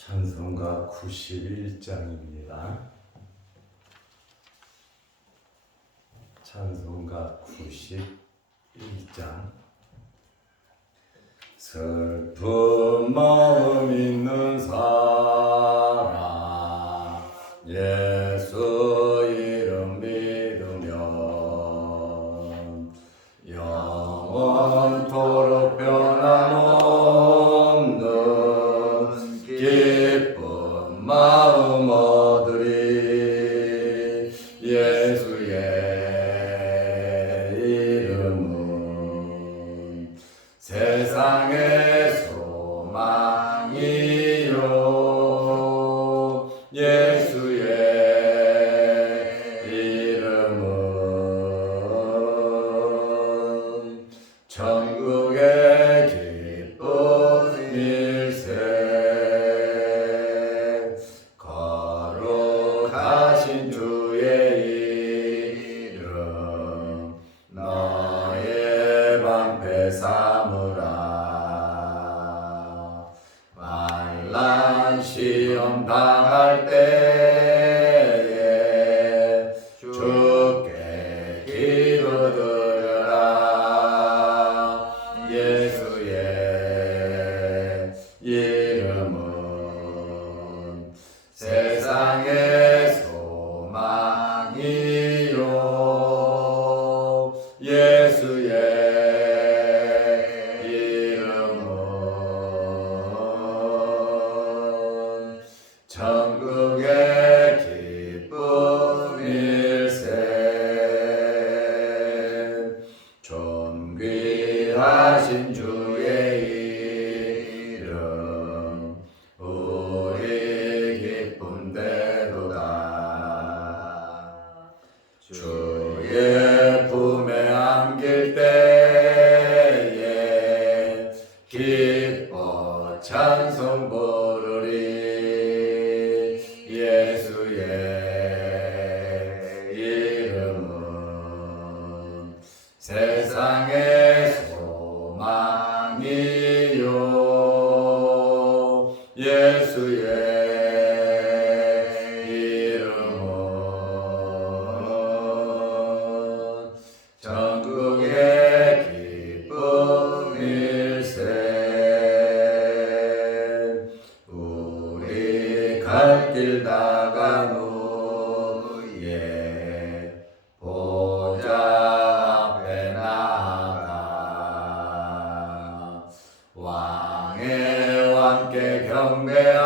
찬송가 91장입니다. 찬송가 91장. 슬픈 마음 있는 사람 예수 이름 믿으면 영원토록 변함없는 기쁜 마음 얻으리. 예수의 이름은 세상의 소망이요. 예수의 이름은 천국의 기쁜 일세. 거룩하신 주의 이름 너의 방패 삼으라. 환난 시험 당할 때에 주께 기도드려라. 예수의 이름은 세상의 소망이요. 예수의 이름은 천국의 기쁜 일세. 존귀하신 주의 이름 우리 기쁜대도다. 주의 품에 안길 때에 기뻐 찬송 부르리. 예수의 이름은 세상의 소망이요. 예수의 이름은 전국의 기쁜 일세. 우리 갈 길 다간 후에 보좌 앞에 나아가 왕의 왕께 경배하며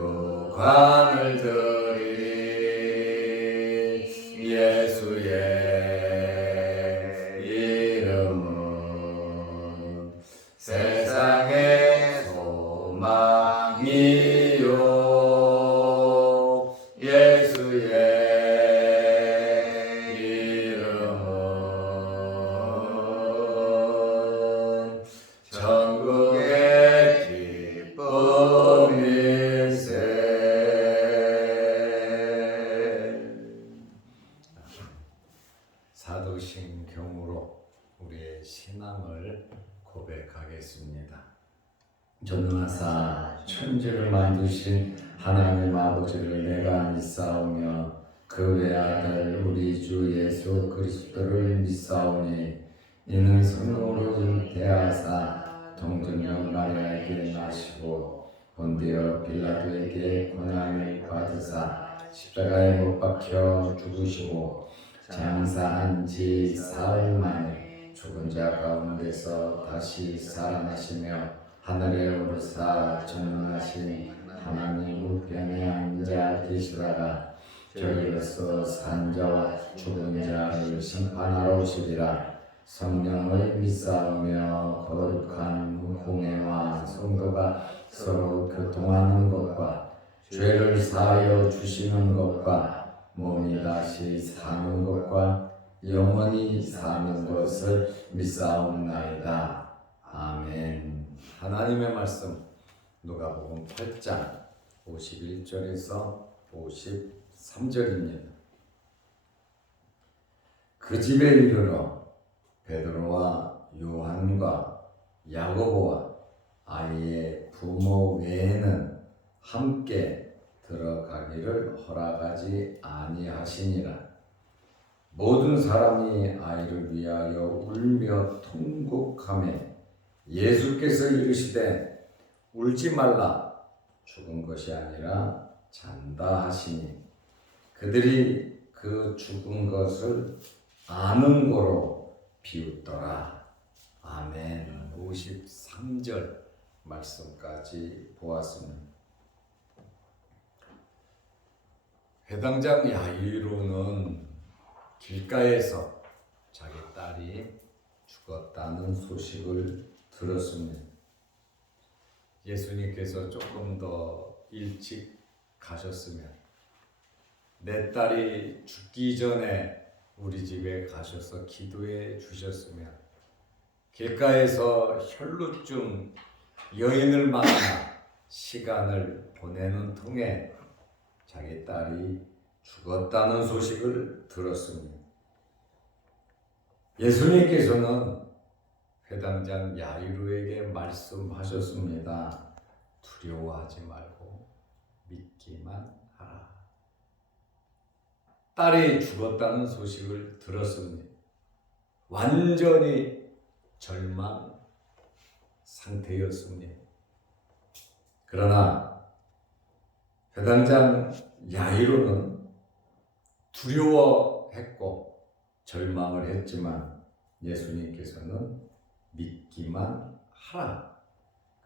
면류관을 드리리. 예수의 이름은 세상의 소망이요. 예수의 이름은 천국의 기쁜 일세. 사도신경으로 우리의 신앙을 고백하겠습니다. 전능하사 천지를 만드신 하나님 아버지를 내가 믿사오며 그 외아들 우리 주 예수 그리스도를 믿사오니 이는 성령으로 대하사 동정녀 마리아에게 나시고 본디오 빌라도에게 고난을 받으사 십자가에 못 박혀 죽으시고 장사한 지 사흘 만에 죽은 자 가운데서 다시 살아나시며 하늘에 오르사 전능하신 하나님 우편에 앉아 계시다가 저희로서 산 자와 죽은 자를 심판하러 오시리라. 성령을 믿사오며 거룩한 공회와 성도가 서로 교통하는 것과 죄를 사하여 주시는 것과 몸이 다시 사는 것과 영원히 사는 것을 믿사옵나이다. 아멘. 하나님의 말씀 누가복음 8장 51절에서 53절입니다. 그 집에 이르러 베드로와 요한과 야고보와 아이의 부모 외에는 함께 들어가기를 허락하지 아니하시니라. 모든 사람이 아이를 위하여 울며 통곡하매 예수께서 이르시되 울지 말라, 죽은 것이 아니라 잔다 하시니 그들이 그 죽은 것을 아는 거로 비웃더라. 아멘. 53절 말씀까지 보았습니다. 회당장 야이로는 길가에서 자기 딸이 죽었다는 소식을 들었습니다. 예수님께서 조금 더 일찍 가셨으면, 내 딸이 죽기 전에 우리 집에 가셔서 기도해 주셨으면, 길가에서 혈루증 여인을 만나 시간을 보내는 통에 자기 딸이 죽었다는 소식을 들었습니다. 예수님께서는 회당장 야이로에게 말씀하셨습니다. 두려워하지 말고 믿기만 하라. 딸이 죽었다는 소식을 들었습니다. 완전히 절망 상태였습니다. 그러나 회당장 야이로는 두려워했고 절망을 했지만 예수님께서는 믿기만 하라.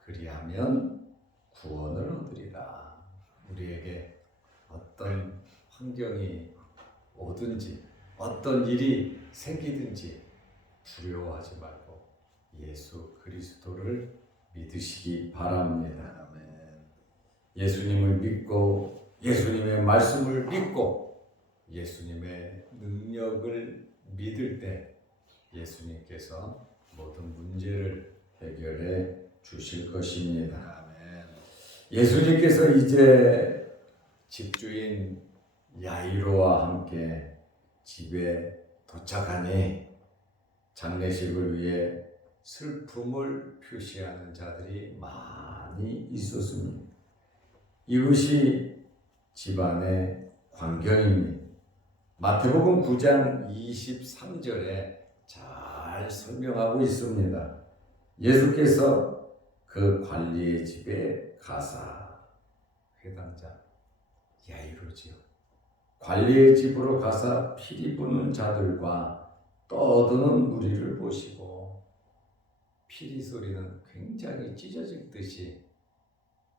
그리하면 구원을 얻으리라. 우리에게 어떤 환경이 오든지 어떤 일이 생기든지 두려워하지 말고 예수 그리스도를 믿으시기 바랍니다. 아멘. 예수님을 믿고 예수님의 말씀을 믿고 예수님의 능력을 믿을 때 예수님께서 모든 문제를 해결해 주실 것입니다. 아멘. 예수님께서 이제 집주인 야이로와 함께 집에 도착하니 장례식을 위해 슬픔을 표시하는 자들이 많이 있었습니다. 이것이 집안의 광경입니다. 마태복음 9장 23절에 잘 설명하고 있습니다. 예수께서 그 관리의 집에 가사, 회당장 야이로지요, 관리의 집으로 가사 피리 부는 자들과 떠드는 무리를 보시고, 피리 소리는 굉장히 찢어질 듯이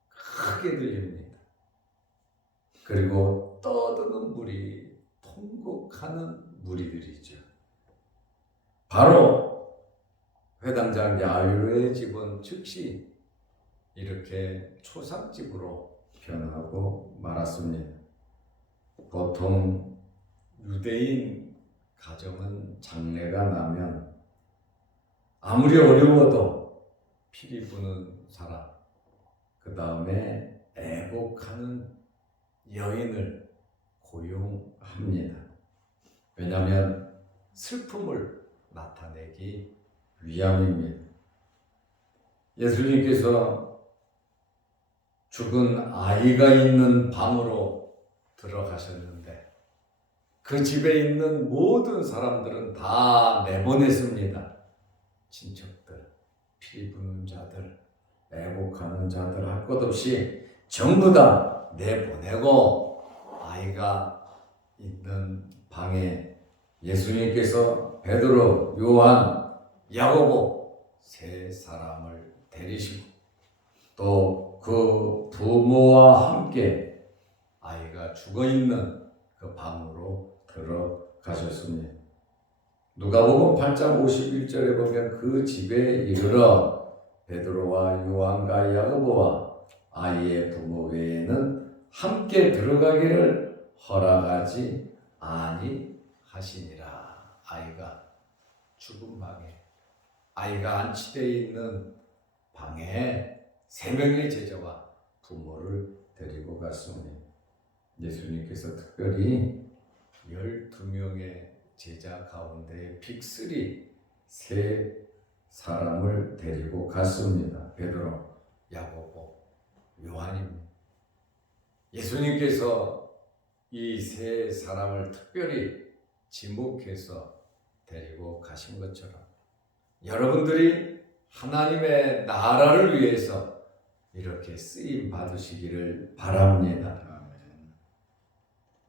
크게 들립니다. 그리고 떠드는 무리, 통곡하는 무리들이죠. 바로 회당장 야이로의 집은 즉시 이렇게 초상집으로 변하고 말았습니다. 보통 유대인 가정은 장례가 나면 아무리 어려워도 피리 부는 사람, 그 다음에 애곡하는 여인을 고용합니다. 왜냐하면 슬픔을 나타내기 위함입니다. 예수님께서 죽은 아이가 있는 방으로 들어가셨는데 그 집에 있는 모든 사람들은 다 내보냈습니다. 친척들, 피리 부는 자들, 애곡하는 자들 할 것 없이 전부 다 내보내고 아이가 있는 방에 예수님께서 베드로, 요한, 야고보 세 사람을 데리시고 또 그 부모와 함께 아이가 죽어있는 그 방으로 들어가셨습니다. 누가복음 8장 51절에 보면 그 집에 이르러 베드로와 요한과 야고보와 아이의 부모 외에는 함께 들어가기를 허락하지 아니하시니라. 아이가 죽은 방에, 아이가 안치되어 있는 방에 세 명의 제자와 부모를 데리고 갔습니다. 예수님께서 특별히 12명의 제자 가운데 빅3 세 사람을 데리고 갔습니다. 베드로, 야고보, 요한입니다. 예수님께서 이 세 사람을 특별히 지목해서 데리고 가신 것처럼 여러분들이 하나님의 나라를 위해서 이렇게 쓰임 받으시기를 바랍니다.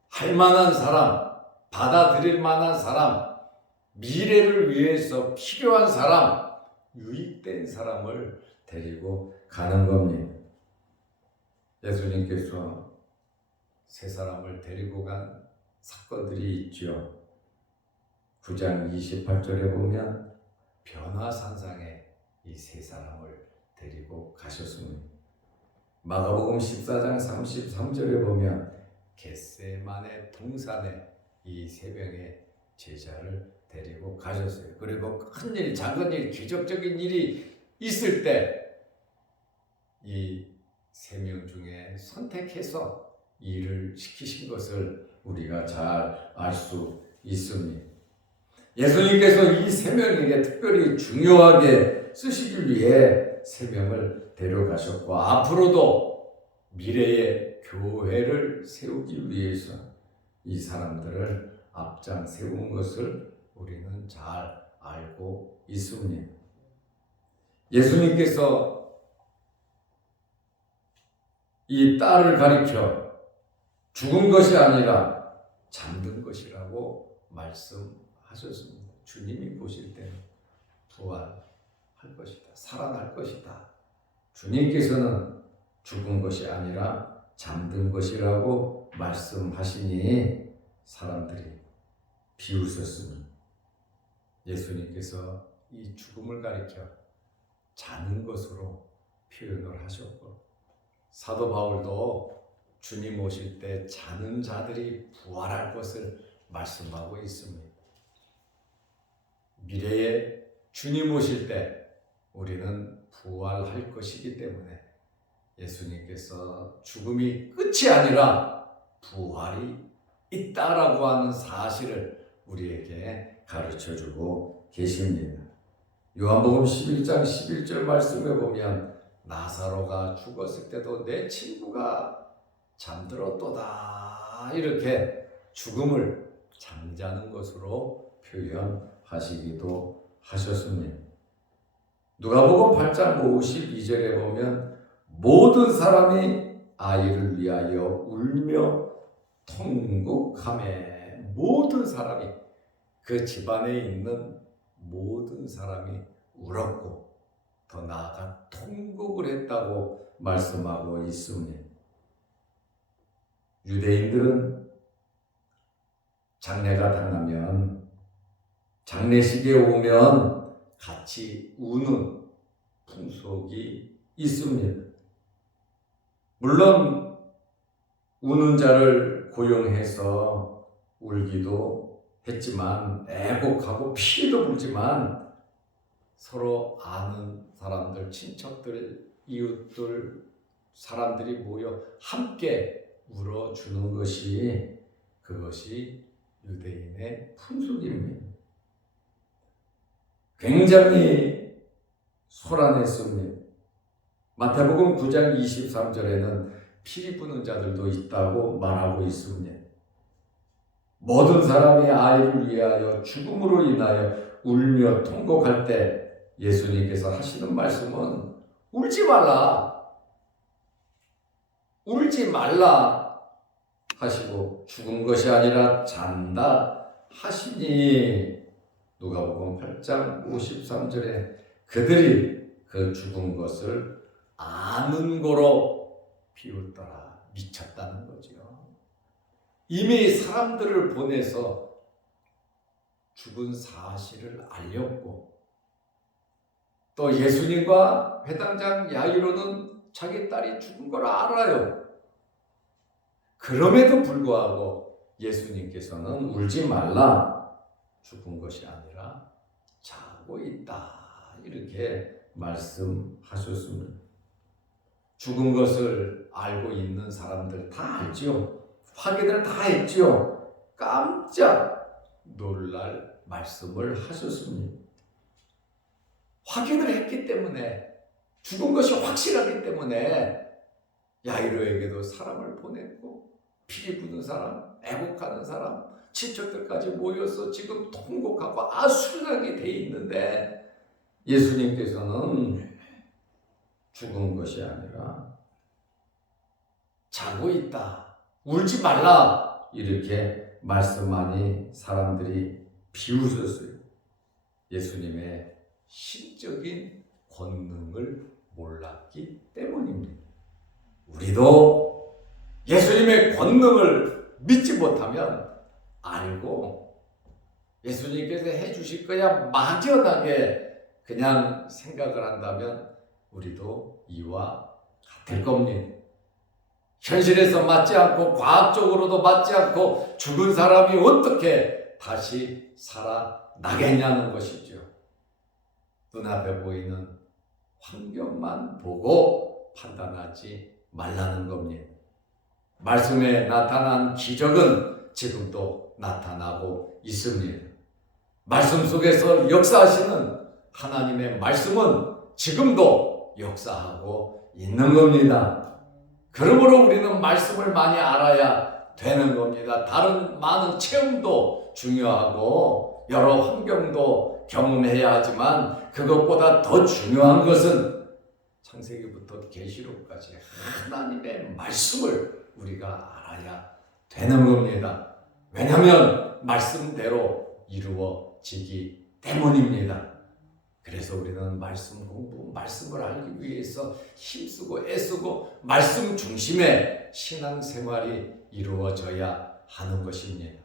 할 만한 사람, 받아들일 만한 사람, 미래를 위해서 필요한 사람, 유익된 사람을 데리고 가는 겁니다. 예수님께서 세 사람을 데리고 간 사건들이 있죠. 9장 28절에 보면 변화산상에 이 세 사람을 데리고 가셨습니다. 마가복음 14장 33절에 보면 겟세마네 동산에 이 세 명의 제자를 데리고 가셨어요. 그리고 큰 일, 작은 일, 기적적인 일이 있을 때 이 세 명 중에 선택해서 일을 시키신 것을 우리가 잘 알 수 있습니다. 예수님께서 이 세 명에게 특별히 중요하게 쓰시기 위해 세 명을 데려가셨고 앞으로도 미래의 교회를 세우기 위해서 이 사람들을 앞장 세운 것을 우리는 잘 알고 있습니다. 예수님께서 이 딸을 가리켜 죽은 것이 아니라 잠든 것이라고 말씀하셨습니다. 주님이 보실 때는 부활할 것이다, 살아날 것이다. 주님께서는 죽은 것이 아니라 잠든 것이라고 말씀하시니 사람들이 비웃었습니다. 예수님께서 이 죽음을 가리켜 자는 것으로 표현을 하셨고 사도 바울도 주님 오실 때 자는 자들이 부활할 것을 말씀하고 있습니다. 미래에 주님 오실 때 우리는 부활할 것이기 때문에 예수님께서 죽음이 끝이 아니라 부활이 있다라고 하는 사실을 우리에게 가르쳐주고 계십니다. 요한복음 11장 11절 말씀에 보면 나사로가 죽었을 때도 내 친구가 잠들었도다 이렇게 죽음을 잠자는 것으로 표현하시기도 하셨습니다. 누가복음 8장 52절에 보면 모든 사람이 아이를 위하여 울며 통곡하며 모든 사람이 그 집안에 있는 모든 사람이 울었고 더 나아가 통곡을 했다고 말씀하고 있습니다. 유대인들은 장례가 당하면 장례식에 오면 같이 우는 풍속이 있습니다. 물론 우는 자를 고용해서 울기도 했지만 애곡하고 피도 불지만 서로 아는 사람들, 친척들, 이웃들, 사람들이 모여 함께 울어주는 것이 그것이 유대인의 풍속입니다. 굉장히 소란했습니다. 마태복음 9장 23절에는 피리 부는 자들도 있다고 말하고 있습니다. 모든 사람이 아이를 위하여 죽음으로 인하여 울며 통곡할 때 예수님께서 하시는 말씀은 울지 말라, 울지 말라 하시고 죽은 것이 아니라 잔다 하시니 누가복음 8장 53절에 그들이 그 죽은 것을 아는 거로 비웃더라. 미쳤다는 거죠. 이미 사람들을 보내서 죽은 사실을 알렸고 또 예수님과 회당장 야이로는 자기 딸이 죽은 걸 알아요. 그럼에도 불구하고 예수님께서는 울지 말라, 죽은 것이 아니라 자고 있다 이렇게 말씀하셨습니다. 죽은 것을 알고 있는 사람들 다 알죠. 확인을 다 했죠. 깜짝 놀랄 말씀을 하셨습니다. 확인을 했기 때문에 죽은 것이 확실하기 때문에 야이로에게도 사람을 보냈고 피리 부는 사람, 애곡하는 사람, 친척들까지 모여서 지금 통곡하고 아수라게 돼 있는데 예수님께서는 죽은 것이 아니라 자고 있다, 울지 말라 이렇게 말씀하니 사람들이 비웃었어요. 예수님의 신적인 권능을 몰랐기 때문입니다. 우리도 예수님의 권능을 믿지 못하면 알고 예수님께서 해주실 거야 막연하게 그냥 생각을 한다면 우리도 이와 같을 겁니다. 현실에서 맞지 않고 과학적으로도 맞지 않고 죽은 사람이 어떻게 다시 살아나겠냐는 것이죠. 눈앞에 보이는 환경만 보고 판단하지 말라는 겁니다. 말씀에 나타난 기적은 지금도 나타나고 있습니다. 말씀 속에서 역사하시는 하나님의 말씀은 지금도 역사하고 있는 겁니다. 그러므로 우리는 말씀을 많이 알아야 되는 겁니다. 다른 많은 체험도 중요하고 여러 환경도 경험해야 하지만 그것보다 더 중요한 것은 창세기부터 계시록까지 하나님의 말씀을 우리가 알아야 되는 겁니다. 왜냐하면 말씀대로 이루어지기 때문입니다. 그래서 우리는 말씀 공부, 말씀을 알기 위해서 힘쓰고 애쓰고 말씀 중심의 신앙생활이 이루어져야 하는 것입니다.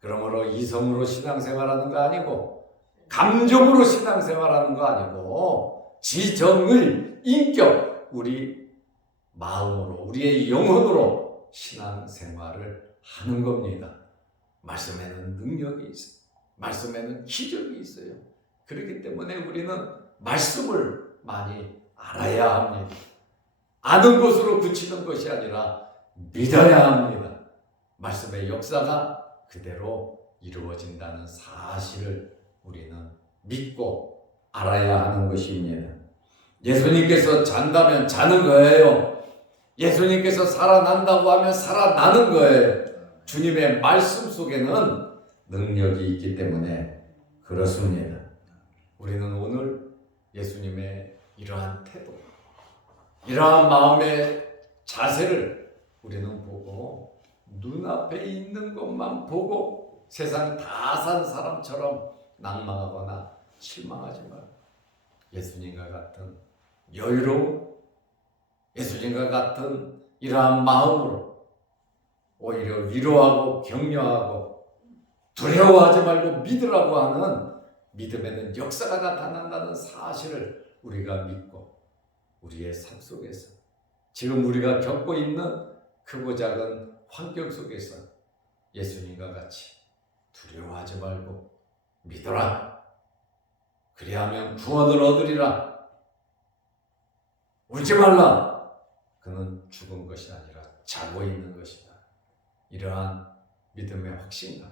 그러므로 이성으로 신앙생활하는 거 아니고 감정으로 신앙생활하는 거 아니고 지정의 인격, 우리 마음으로, 우리의 영혼으로 신앙생활을 하는 겁니다. 말씀에는 능력이 있어요. 말씀에는 기적이 있어요. 그렇기 때문에 우리는 말씀을 많이 알아야 합니다. 아는 것으로 그치는 것이 아니라 믿어야 합니다. 말씀의 역사가 그대로 이루어진다는 사실을 우리는 믿고 알아야 하는 것입니다. 예수님께서 잔다면 자는 거예요. 예수님께서 살아난다고 하면 살아나는 거예요. 주님의 말씀 속에는 능력이 있기 때문에 그렇습니다. 우리는 오늘 예수님의 이러한 태도, 이러한 마음의 자세를 우리는 보고 눈앞에 있는 것만 보고 세상 다 산 사람처럼 낭망하거나 실망하지 말고 예수님과 같은 여유로운, 예수님과 같은 이러한 마음으로 오히려 위로하고 격려하고 두려워하지 말고 믿으라고 하는 믿음에는 역사가 나타난다는 사실을 우리가 믿고 우리의 삶 속에서 지금 우리가 겪고 있는 크고 작은 환경 속에서 예수님과 같이 두려워하지 말고 믿어라. 그리하면 구원을 얻으리라. 울지 말라. 그는 죽은 것이 아니라 자고 있는 것이다. 이러한 믿음의 확신감.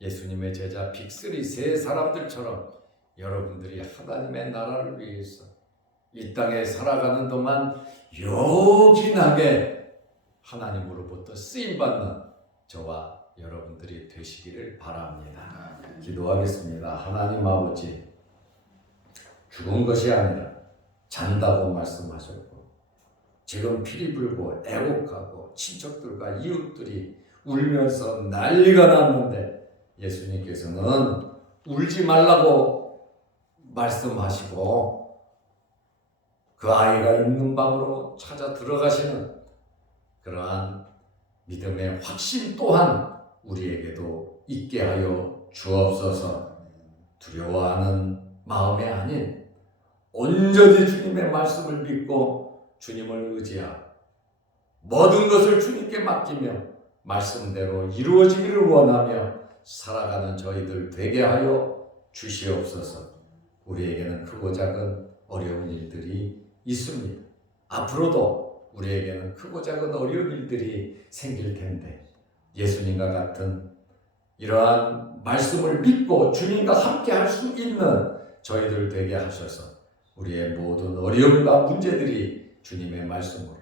예수님의 제자 빅3 세 사람들처럼 여러분들이 하나님의 나라를 위해서 이 땅에 살아가는 동안 요긴하게 하나님으로부터 쓰임받는 저와 여러분들이 되시기를 바랍니다. 기도하겠습니다. 하나님 아버지, 죽은 것이 아니라 잔다고 말씀하셨고 지금 피리 불고 애곡하고 친척들과 이웃들이 울면서 난리가 났는데 예수님께서는 울지 말라고 말씀하시고 그 아이가 있는 방으로 찾아 들어가시는 그러한 믿음의 확신 또한 우리에게도 있게 하여 주옵소서. 두려워하는 마음이 아닌 온전히 주님의 말씀을 믿고 주님을 의지하고 모든 것을 주님께 맡기며 말씀대로 이루어지기를 원하며 살아가는 저희들 되게 하여 주시옵소서. 우리에게는 크고 작은 어려운 일들이 있습니다. 앞으로도 우리에게는 크고 작은 어려운 일들이 생길 텐데 예수님과 같은 이러한 말씀을 믿고 주님과 함께 할 수 있는 저희들 되게 하셔서 우리의 모든 어려움과 문제들이 주님의 말씀으로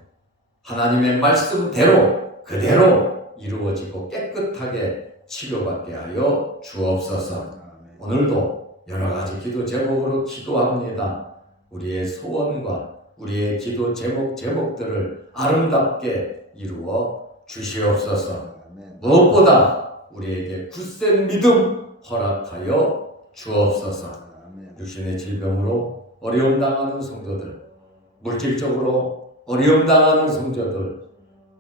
하나님의 말씀대로 그대로 이루어지고 깨끗하게 치료받게 하여 주옵소서. 오늘도 여러 가지 기도 제목으로 기도합니다. 우리의 소원과 우리의 기도 제목들을 아름답게 이루어 주시옵소서. 무엇보다 우리에게 굳센 믿음 허락하여 주옵소서. 육신의 질병으로 어려움 당하는 성도들, 물질적으로 어려움 당하는 성도들,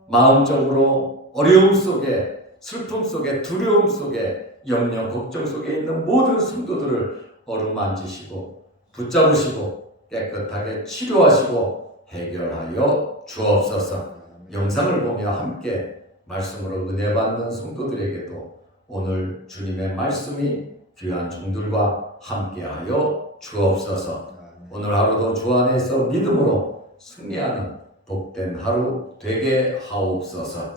마음적으로 어려움 속에, 슬픔 속에, 두려움 속에, 염려, 걱정 속에 있는 모든 성도들을 어루만지시고 붙잡으시고 깨끗하게 치료하시고 해결하여 주옵소서. 영상을 보며 함께 말씀으로 은혜 받는 성도들에게도 오늘 주님의 말씀이 귀한 종들과 함께하여 주옵소서. 오늘 하루도 주 안에서 믿음으로 승리하는 복된 하루 되게 하옵소서.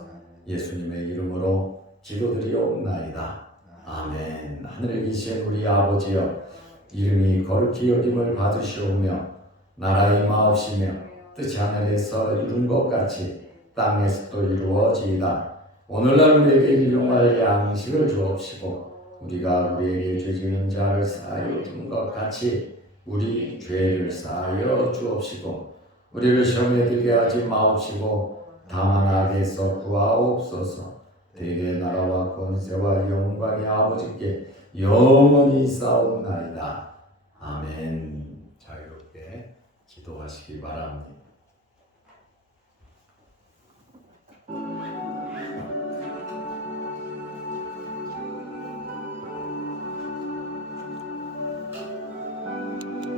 예수님의 이름으로 기도드리옵나이다. 아멘. 하늘에 계신 우리 아버지여, 이름이 거룩히 여김을 받으시오며 나라의 마옵시며 뜻이 하늘에서 이룬 것 같이 땅에서도 이루어지이다. 오늘날 우리에게 일용할 양식을 주옵시고 우리가 우리에게 죄 지은 자를 사하여 준 것 같이 우리 죄를 사하여 주옵시고 우리를 시험에 들게 하지 마옵시고 다만 악에서 구하옵소서. 대개 나라와 권세와 영광이 아버지께 영원히 싸움나이다. 아멘. 자유롭게 기도하시기 바랍니다.